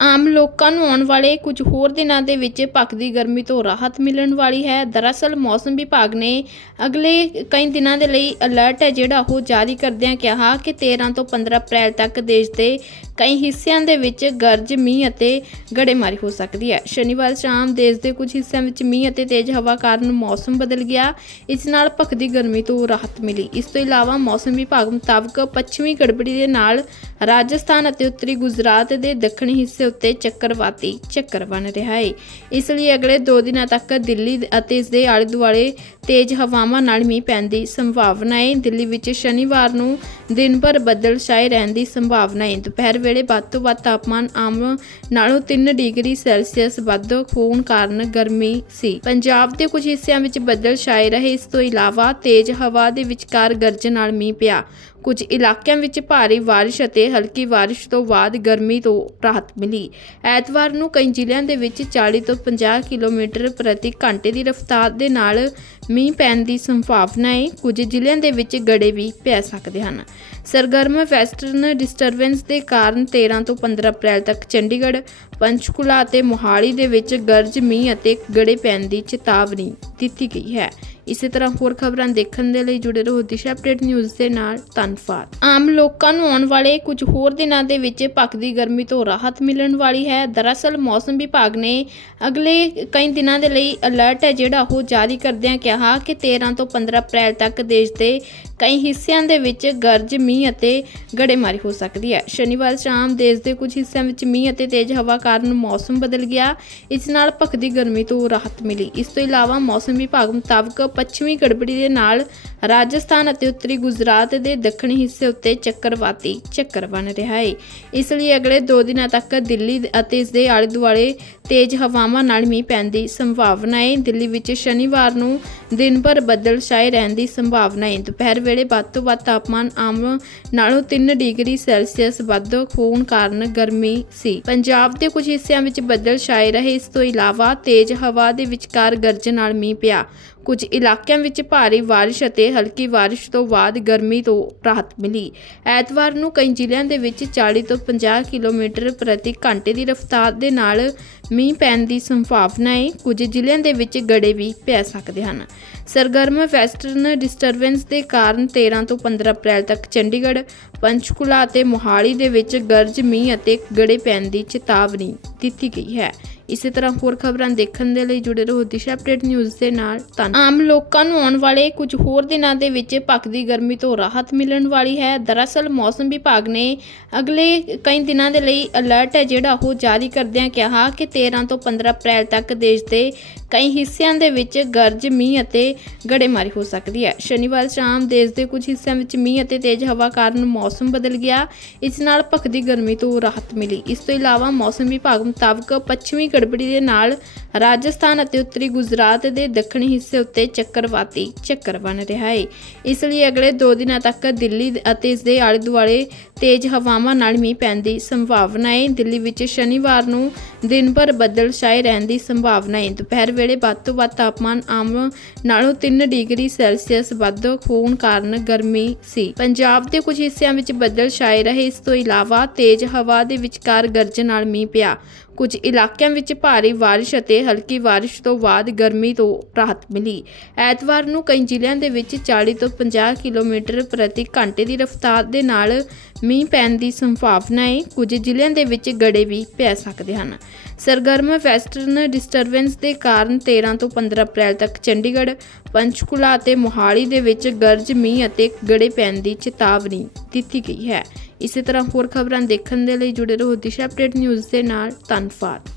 ਆਮ ਲੋਕਾਂ ਨੂੰ ਆਉਣ ਵਾਲੇ ਕੁਝ ਹੋਰ ਦਿਨਾਂ ਦੇ ਵਿੱਚ ਭਖਦੀ ਗਰਮੀ ਤੋਂ ਰਾਹਤ ਮਿਲਣ ਵਾਲੀ ਹੈ। ਦਰਅਸਲ, ਮੌਸਮ ਵਿਭਾਗ ਨੇ ਅਗਲੇ ਕਈ ਦਿਨਾਂ ਦੇ ਲਈ ਅਲਰਟ ਹੈ ਜਿਹੜਾ ਉਹ ਜਾਰੀ ਕਰਦਿਆਂ ਕਿਹਾ ਕਿ 13 ਤੋਂ 15 ਅਪ੍ਰੈਲ ਤੱਕ ਦੇਸ਼ ਦੇ ਕਈ ਹਿੱਸਿਆਂ ਦੇ ਵਿੱਚ ਗਰਜ, ਮੀਂਹ ਅਤੇ ਗੜੇਮਾਰੀ ਹੋ ਸਕਦੀ ਹੈ। ਸ਼ਨੀਵਾਰ ਸ਼ਾਮ ਦੇਸ਼ ਦੇ ਕੁਝ ਹਿੱਸਿਆਂ ਵਿੱਚ ਮੀਂਹ ਅਤੇ ਤੇਜ਼ ਹਵਾ ਕਾਰਨ ਮੌਸਮ ਬਦਲ ਗਿਆ। ਇਸ ਨਾਲ ਭਖਦੀ ਗਰਮੀ ਤੋਂ ਰਾਹਤ ਮਿਲੀ। ਇਸ ਤੋਂ ਇਲਾਵਾ ਮੌਸਮ ਵਿਭਾਗ ਮੁਤਾਬਕ ਪੱਛਮੀ ਗੜਬੜੀ ਦੇ ਨਾਲ ਰਾਜਸਥਾਨ ਅਤੇ ਉੱਤਰੀ ਗੁਜਰਾਤ ਦੇ ਦੱਖਣੀ ਹਿੱਸੇ ਉੱਤੇ ਚੱਕਰਵਾਤੀ ਚੱਕਰ ਬਣ ਰਿਹਾ ਹੈ ਇਸ ਲਈ ਅਗਲੇ 2 ਦਿਨਾਂ ਤੱਕ ਦਿੱਲੀ ਅਤੇ ਇਸ ਦੇ ਆਲੇ ਦੁਆਲੇ ਤੇਜ਼ ਹਵਾਵਾਂ ਨਾਲ ਮੀਂਹ ਪੈਣ ਦੀ ਸੰਭਾਵਨਾ ਹੈ ਦਿੱਲੀ ਵਿੱਚ ਸ਼ਨੀਵਾਰ ਨੂੰ ਦਿਨ ਭਰ ਬੱਦਲ ਛਾਏ ਰਹਿਣ ਦੀ ਸੰਭਾਵਨਾ ਹੈ ਦੁਪਹਿਰ ਵੇਲੇ ਵੱਧ ਤੋਂ ਵੱਧ ਤਾਪਮਾਨ ਆਮ ਨਾਲੋਂ 3 ਡਿਗਰੀ ਸੈਲਸੀਅਸ ਵੱਧ ਹੋਣ ਕਾਰਨ ਗਰਮੀ ਸੀ। ਪੰਜਾਬ ਦੇ ਕੁਝ ਹਿੱਸਿਆਂ ਵਿੱਚ ਬੱਦਲ ਛਾਏ ਰਹੇ। ਇਸ ਤੋਂ ਇਲਾਵਾ ਤੇਜ਼ ਹਵਾ ਦੇ ਵਿਚਕਾਰ ਗਰਜਨ ਨਾਲ ਮੀਂਹ ਪਿਆ। ਕੁਝ ਇਲਾਕਿਆਂ ਵਿੱਚ ਭਾਰੀ ਬਾਰਿਸ਼ ਅਤੇ ਹਲਕੀ ਬਾਰਿਸ਼ ਤੋਂ ਬਾਅਦ ਗਰਮੀ ਤੋਂ ਰਾਹਤ ਮਿਲੀ। ਐਤਵਾਰ ਨੂੰ ਕਈ ਜ਼ਿਲ੍ਹਿਆਂ ਦੇ ਵਿੱਚ 40 ਤੋਂ 50 ਕਿਲੋਮੀਟਰ ਪ੍ਰਤੀ ਘੰਟੇ ਦੀ ਰਫ਼ਤਾਰ ਦੇ ਨਾਲ ਮੀਂਹ ਪੈਣ ਦੀ ਸੰਭਾਵਨਾ ਹੈ ਕੁਝ ਜ਼ਿਲ੍ਹਿਆਂ ਦੇ ਵਿੱਚ ਗੜੇ ਵੀ ਪੈ ਸਕਦੇ ਹਨ। ਸਰਗਰਮ ਵੈਸਟਰਨ ਡਿਸਟਰਬੈਂਸ ਦੇ ਕਾਰਨ 13 ਤੋਂ 15 ਅਪ੍ਰੈਲ ਤੱਕ ਚੰਡੀਗੜ੍ਹ, ਪੰਚਕੁਲਾ ਅਤੇ ਮੋਹਾਲੀ ਦੇ ਵਿੱਚ ਗਰਜ ਮੀਂਹ ਅਤੇ ਗੜੇ ਪੈਣ ਦੀ ਚੇਤਾਵਨੀ ਦਿੱਤੀ ਗਈ ਹੈ। ਇਸੇ ਤਰ੍ਹਾਂ ਹੋਰ ਖਬਰਾਂ ਦੇਖਣ ਦੇ ਲਈ ਜੁੜੇ ਰਹੋ ਦਿਸ਼ਾ ਅਪਡੇਟ ਨਿਊਜ਼ ਦੇ ਨਾਲ ਧੰਨਵਾਦ। ਆਮ ਲੋਕਾਂ ਨੂੰ ਆਉਣ ਵਾਲੇ ਕੁਝ ਹੋਰ ਦਿਨਾਂ ਦੇ ਵਿੱਚ ਭਖਦੀ ਗਰਮੀ ਤੋਂ ਰਾਹਤ ਮਿਲਣ ਵਾਲੀ ਹੈ। ਦਰਅਸਲ ਮੌਸਮ ਵਿਭਾਗ ਨੇ ਅਗਲੇ ਕਈ ਦਿਨਾਂ ਦੇ ਲਈ ਅਲਰਟ ਹੈ, ਜਿਹੜਾ ਉਹ ਜਾਰੀ ਕਰਦਿਆਂ ਕਿਹਾ ਕਿ 13 ਤੋਂ 15 ਅਪ੍ਰੈਲ ਤੱਕ ਦੇਸ਼ ਦੇ ਕਈ ਹਿੱਸਿਆਂ ਦੇ ਵਿੱਚ ਗਰਜ ਮੀਂਹ ਅਤੇ ਗੜੇਮਾਰੀ ਹੋ ਸਕਦੀ ਹੈ। ਸ਼ਨੀਵਾਰ ਸ਼ਾਮ ਦੇਸ਼ ਦੇ ਕੁਝ ਹਿੱਸਿਆਂ ਵਿੱਚ ਮੀਂਹ ਅਤੇ ਤੇਜ਼ ਹਵਾ ਕਾਰਨ ਮੌਸਮ ਬਦਲ ਗਿਆ। ਇਸ ਨਾਲ ਭਖਦੀ ਗਰਮੀ ਤੋਂ ਰਾਹਤ ਮਿਲੀ। ਇਸ ਤੋਂ ਇਲਾਵਾ ਮੌਸਮ ਵਿਭਾਗ ਮੁਤਾਬਕ ਪੱਛਮੀ ਗੜਬੜੀ ਦੇ ਨਾਲ ਰਾਜਸਥਾਨ ਅਤੇ ਉੱਤਰੀ ਗੁਜਰਾਤ ਦੇ ਦੱਖਣੀ ਹਿੱਸੇ ਉੱਤੇ ਚੱਕਰਵਾਤੀ ਚੱਕਰ ਬਣ ਰਿਹਾ ਹੈ। ਇਸ ਲਈ ਅਗਲੇ 2 ਦਿਨਾਂ ਤੱਕ ਦਿੱਲੀ ਅਤੇ ਇਸ ਦੇ ਆਲੇ ਦੁਆਲੇ ਤੇਜ਼ ਹਵਾਵਾਂ ਨਾਲ ਮੀਂਹ ਪੈਣ ਦੀ ਸੰਭਾਵਨਾ ਹੈ। ਦਿੱਲੀ ਵਿੱਚ ਸ਼ਨੀਵਾਰ ਨੂੰ ਦਿਨ ਭਰ ਬੱਦਲ ਛਾਏ ਰਹਿਣ ਦੀ ਸੰਭਾਵਨਾ ਹੈ। ਦੁਪਹਿਰ ਵੇਲੇ ਵੱਧ ਤੋਂ ਵੱਧ ਤਾਪਮਾਨ ਆਮ ਨਾਲੋਂ 3 ਡਿਗਰੀ ਸੈਲਸੀਅਸ ਵੱਧ ਹੋਣ ਕਾਰਨ ਗਰਮੀ ਸੀ। ਪੰਜਾਬ ਦੇ ਕੁਝ ਹਿੱਸਿਆਂ ਵਿੱਚ ਬੱਦਲ ਛਾਏ ਰਹੇ। ਇਸ ਤੋਂ ਇਲਾਵਾ ਤੇਜ਼ ਹਵਾ ਦੇ ਵਿਚਕਾਰ ਗਰਜਨ ਨਾਲ ਮੀਂਹ ਪਿਆ। ਕੁਝ ਇਲਾਕਿਆਂ ਵਿੱਚ ਭਾਰੀ ਬਾਰਿਸ਼ ਅਤੇ ਹਲਕੀ ਬਾਰਿਸ਼ ਤੋਂ ਬਾਅਦ ਗਰਮੀ ਤੋਂ ਰਾਹਤ ਮਿਲੀ। ਐਤਵਾਰ ਨੂੰ ਕਈ ਜ਼ਿਲ੍ਹਿਆਂ ਦੇ ਵਿੱਚ 40 ਤੋਂ 50 ਕਿਲੋਮੀਟਰ ਪ੍ਰਤੀ ਘੰਟੇ ਦੀ ਰਫ਼ਤਾਰ ਦੇ ਨਾਲ ਮੀਂਹ ਪੈਣ ਦੀ ਸੰਭਾਵਨਾ ਹੈ ਕੁਝ ਜ਼ਿਲ੍ਹਿਆਂ ਦੇ ਵਿੱਚ ਗੜੇ ਵੀ ਪੈ ਸਕਦੇ ਹਨ। ਸਰਗਰਮ ਵੈਸਟਰਨ ਡਿਸਟਰਬੈਂਸ ਦੇ ਕਾਰਨ 13 ਤੋਂ 15 ਅਪ੍ਰੈਲ ਤੱਕ ਚੰਡੀਗੜ੍ਹ, ਪੰਚਕੁਲਾ ਅਤੇ ਮੋਹਾਲੀ ਦੇ ਵਿੱਚ ਗਰਜ ਮੀਂਹ ਅਤੇ ਗੜੇ ਪੈਣ ਦੀ ਚੇਤਾਵਨੀ ਦਿੱਤੀ ਗਈ ਹੈ। ਇਸੇ ਤਰ੍ਹਾਂ ਹੋਰ ਖਬਰਾਂ ਦੇਖਣ ਦੇ ਲਈ ਜੁੜੇ ਰਹੋ ਦਿਸ਼ਾ ਅਪਡੇਟ ਨਿਊਜ਼ ਦੇ ਨਾਲ ਧੰਨਵਾਦ ਆਮ ਲੋਕਾਂ ਨੂੰ ਆਉਣ ਵਾਲੇ ਕੁਝ ਹੋਰ ਦਿਨਾਂ ਦੇ ਵਿੱਚ ਭਖਦੀ ਗਰਮੀ ਤੋਂ ਰਾਹਤ ਮਿਲਣ ਵਾਲੀ ਹੈ। ਦਰਅਸਲ ਮੌਸਮ ਵਿਭਾਗ ਨੇ ਅਗਲੇ ਕਈ ਦਿਨਾਂ ਦੇ ਲਈ ਅਲਰਟ ਹੈ ਜਿਹੜਾ ਉਹ ਜਾਰੀ ਕਰਦਿਆਂ ਕਿਹਾ ਕਿ 13 ਤੋਂ 15 ਅਪ੍ਰੈਲ ਤੱਕ ਦੇਸ਼ ਦੇ ਕਈ ਹਿੱਸਿਆਂ ਦੇ ਵਿੱਚ ਗਰਜ, ਮੀਂਹ ਅਤੇ ਗੜੇਮਾਰੀ ਹੋ ਸਕਦੀ ਹੈ। ਸ਼ਨੀਵਾਰ ਸ਼ਾਮ ਦੇਸ਼ ਦੇ ਕੁਝ ਹਿੱਸਿਆਂ ਵਿੱਚ ਮੀਂਹ ਅਤੇ ਤੇਜ਼ ਹਵਾ ਕਾਰਨ ਮੌਸਮ ਬਦਲ ਗਿਆ। ਇਸ ਨਾਲ ਭਖਦੀ ਗਰਮੀ ਤੋਂ ਰਾਹਤ ਮਿਲੀ। ਇਸ ਤੋਂ ਇਲਾਵਾ ਮੌਸਮ ਵਿਭਾਗ ਮੁਤਾਬਕ ਪੱਛਮੀ ਗੜਬੜੀ ਦੇ ਨਾਲ ਰਾਜਸਥਾਨ ਅਤੇ ਉੱਤਰੀ ਗੁਜਰਾਤ ਦੇ ਦੱਖਣੀ ਹਿੱਸੇ ਉੱਤੇ ਚੱਕਰਵਾਤੀ ਚੱਕਰ ਬਣ ਰਿਹਾ ਹੈ ਇਸ ਲਈ ਅਗਲੇ 2 ਦਿਨਾਂ ਤੱਕ ਦਿੱਲੀ ਅਤੇ ਇਸ ਦੇ ਆਲੇ ਦੁਆਲੇ ਤੇਜ਼ ਹਵਾਵਾਂ ਨਾਲ ਮੀਂਹ ਪੈਣ ਦੀ ਸੰਭਾਵਨਾ ਹੈ ਦਿੱਲੀ ਵਿੱਚ ਸ਼ਨੀਵਾਰ ਨੂੰ ਦਿਨ ਭਰ ਬੱਦਲ ਛਾਏ ਰਹਿਣ ਦੀ ਸੰਭਾਵਨਾ ਹੈ ਦੁਪਹਿਰ ਵੇਲੇ ਵੱਧ ਤੋਂ ਵੱਧ ਤਾਪਮਾਨ ਆਮ ਨਾਲੋਂ 3 ਡਿਗਰੀ ਸੈਲਸੀਅਸ ਵੱਧ ਹੋਣ ਕਾਰਨ ਗਰਮੀ ਸੀ। ਪੰਜਾਬ ਦੇ ਕੁਝ ਹਿੱਸਿਆਂ ਵਿੱਚ ਬੱਦਲ ਛਾਏ ਰਹੇ। ਇਸ ਤੋਂ ਇਲਾਵਾ ਤੇਜ਼ ਹਵਾ ਦੇ ਵਿਚਕਾਰ ਗਰਜਣ ਨਾਲ ਮੀਂਹ ਪਿਆ। ਕੁਝ ਇਲਾਕਿਆਂ ਵਿੱਚ ਭਾਰੀ ਬਾਰਿਸ਼ ਅਤੇ ਹਲਕੀ ਬਾਰਿਸ਼ ਤੋਂ ਬਾਅਦ ਗਰਮੀ ਤੋਂ ਰਾਹਤ ਮਿਲੀ। ਐਤਵਾਰ ਨੂੰ ਕਈ ਜ਼ਿਲ੍ਹਿਆਂ ਦੇ ਵਿੱਚ 40 ਤੋਂ 50 ਕਿਲੋਮੀਟਰ ਪ੍ਰਤੀ ਘੰਟੇ ਦੀ ਰਫ਼ਤਾਰ ਦੇ ਨਾਲ ਮੀਂਹ ਪੈਣ ਦੀ ਸੰਭਾਵਨਾ ਹੈ ਕੁਝ ਜ਼ਿਲ੍ਹਿਆਂ ਦੇ ਵਿੱਚ ਗੜੇ ਵੀ ਪੈ ਸਕਦੇ ਹਨ। ਸਰਗਰਮ ਵੈਸਟਰਨ ਡਿਸਟਰਬੈਂਸ ਦੇ ਕਾਰਨ 13 ਤੋਂ 15 ਅਪ੍ਰੈਲ ਤੱਕ ਚੰਡੀਗੜ੍ਹ, ਪੰਚਕੁਲਾ ਅਤੇ ਮੋਹਾਲੀ ਦੇ ਵਿੱਚ ਗਰਜ ਮੀਂਹ ਅਤੇ ਗੜੇ ਪੈਣ ਦੀ ਚੇਤਾਵਨੀ ਦਿੱਤੀ ਗਈ ਹੈ। ਇਸੇ ਤਰ੍ਹਾਂ ਹੋਰ ਖਬਰਾਂ ਦੇਖਣ ਦੇ ਲਈ ਜੁੜੇ ਰਹੋ ਦਿਸ਼ਾ ਅਪਡੇਟ ਨਿਊਜ਼ ਦੇ ਨਾਲ ਧੰਨਵਾਦ।